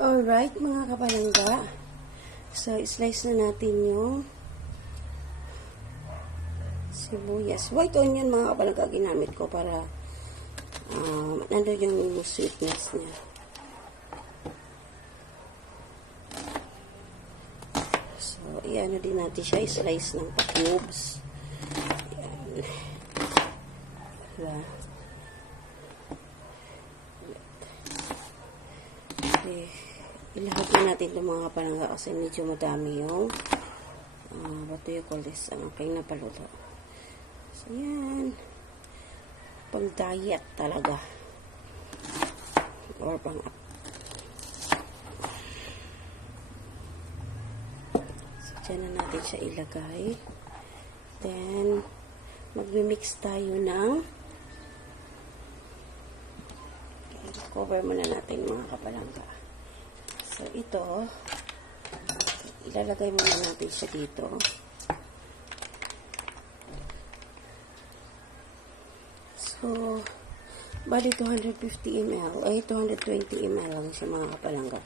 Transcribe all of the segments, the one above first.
Alright, mga kapalangga. So, slice na natin yung sibuyas. White onion, mga kapalangga, ginamit ko para nandun yung sweetness niya. So, iano din natin siya, slice ng pa-cubes. Ayan. Diba? Okay. Ilahag na natin itong mga kapalangga kasi medyo madami yung what do you call this? Ang aking napaluto. So, yan. Pang-diet talaga. Or pang-up. So, dyan na natin siya ilagay. Then, mag-mix tayo ng cover muna natin mga kapalangga. So, ito, ilalagay muna natin siya dito. So, bali 250 ml, ay 220 ml lang siya mga kapalangga.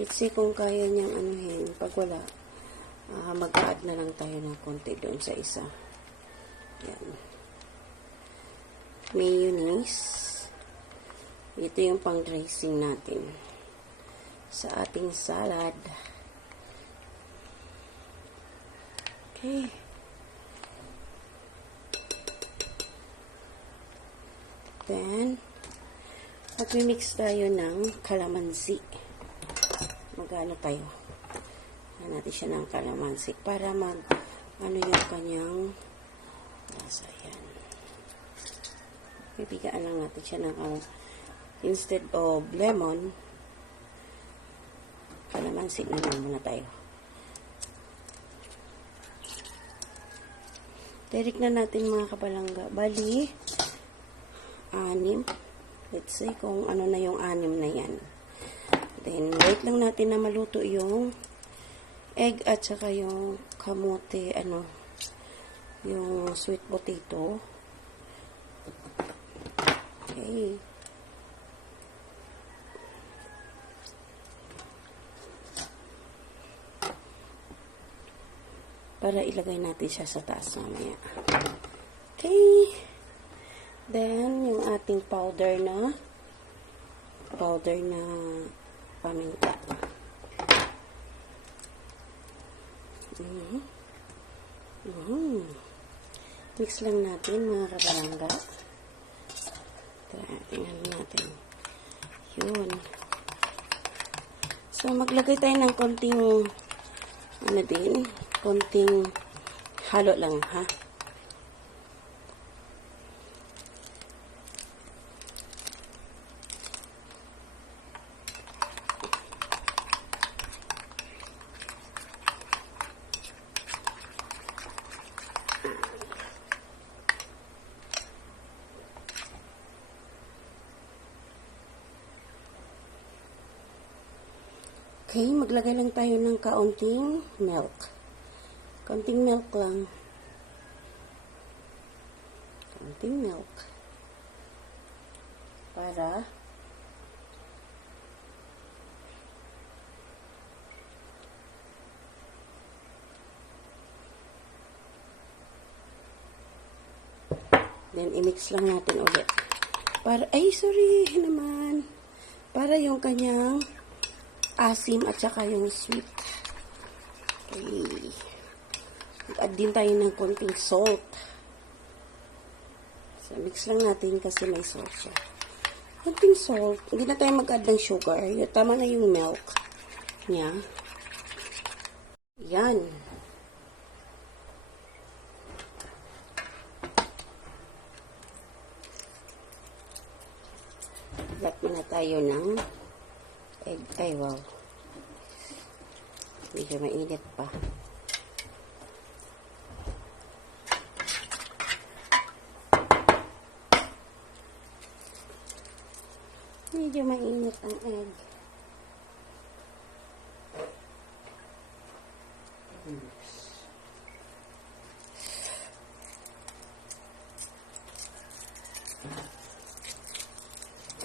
Let's see kung kaya niyang anuhin. Pag wala, mag-add na lang tayo ng konti doon sa isa. Yan. Mayonnaise. Ito yung pang-dressing natin sa ating salad. Okay. Then, mag-mix tayo ng calamansi. Mag-ano tayo? Ano natin siya ng calamansi para ano yung kanyang lasa. Yan. Bibigyan lang natin siya ng instead of lemon, calamansi na lang muna tayo. Tirik na natin mga kapalangga. Bali, 6. Let's see kung ano na yung 6 na yan. Then, wait lang natin na maluto yung egg at saka yung kamote, yung sweet potato. Okay. Para ilagay natin siya sa taas mamaya. Okay. Then, yung ating powder na paminta. Mix lang natin mga kapalangga. Tingnan natin. Yun. So, maglagay tayo ng konting konting halo lang, ha? Okay, maglagay lang tayo ng kaunting milk. Kaunting milk lang. Kaunting milk. Para then i-mix lang natin ulit. Para, ay sorry naman. Para yung kanyang asim at saka yung sweet. Okay. Add din tayo ng konting salt. So, mix lang natin kasi may salt siya. Konting salt. Hindi na tayo mag-add ng sugar. Tama na yung milk niya. Yan. Add na tayo ng egg. Ay, wow. Medyo mainit pa. Medyo mainit ang egg.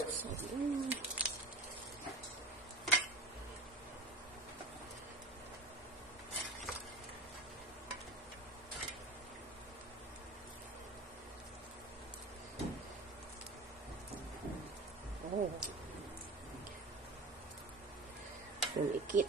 So, Lumikit.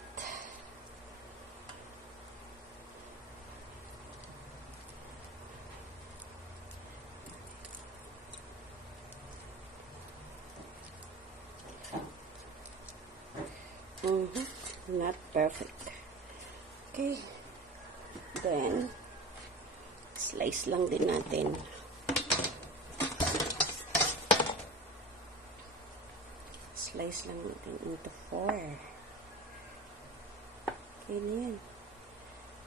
Not perfect. Okay. Then, slice lang din natin. Slice lang natin into 4. Okay na yan.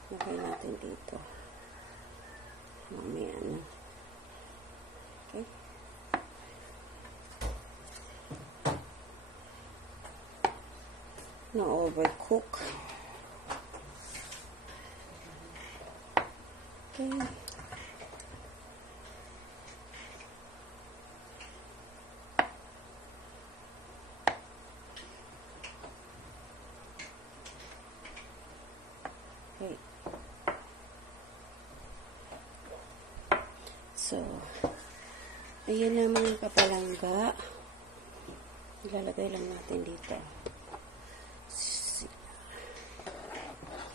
Lagay natin dito. Mamaya na. Okay. Na overcook. Okay. Okay. So, ayan na mga kapalangga. Ilalagay lang natin dito.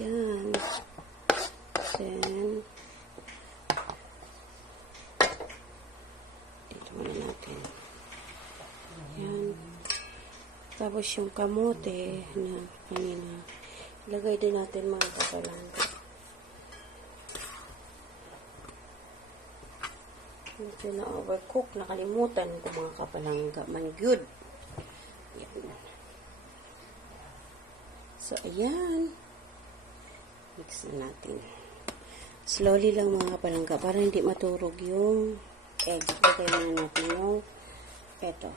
Yan. Then, dito muna natin. Yan. Tapos yung kamote na kanina, ilagay din natin mga kapalangga. Medyo na overcook. Nakalimutan ko mga kapalangga. Man good. Yan. So, ayan. Mix na natin. Slowly lang mga kapalangga para hindi maturog yung egg. Lagay na natin yung eto.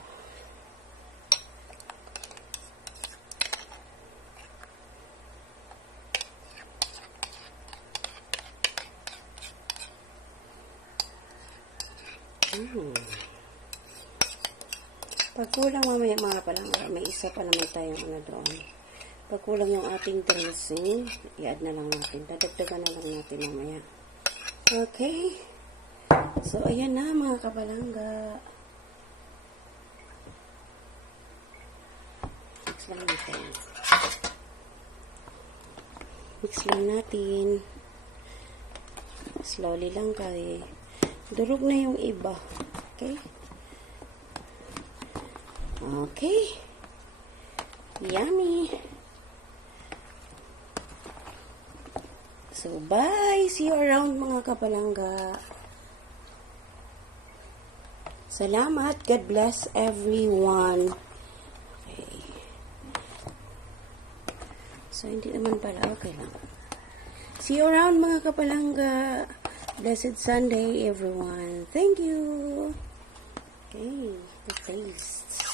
Pag kulang mamaya mga kapalangga, may isa pa naman tayong ano doon. Pag kulang yung ating dressing, i-add na lang natin. Dadagdagan na lang natin mamaya. Okay. So, ayan na mga kapalangga. Mix lang natin. Mix lang natin. Slowly lang kay durog na yung iba. Okay? Okay. Yummy. So, bye. See you around mga kapalangga. Salamat. God bless everyone. Okay. So, hindi naman pala. Okay lang. See you around mga kapalangga. Blessed Sunday, everyone. Thank you. Okay. The taste.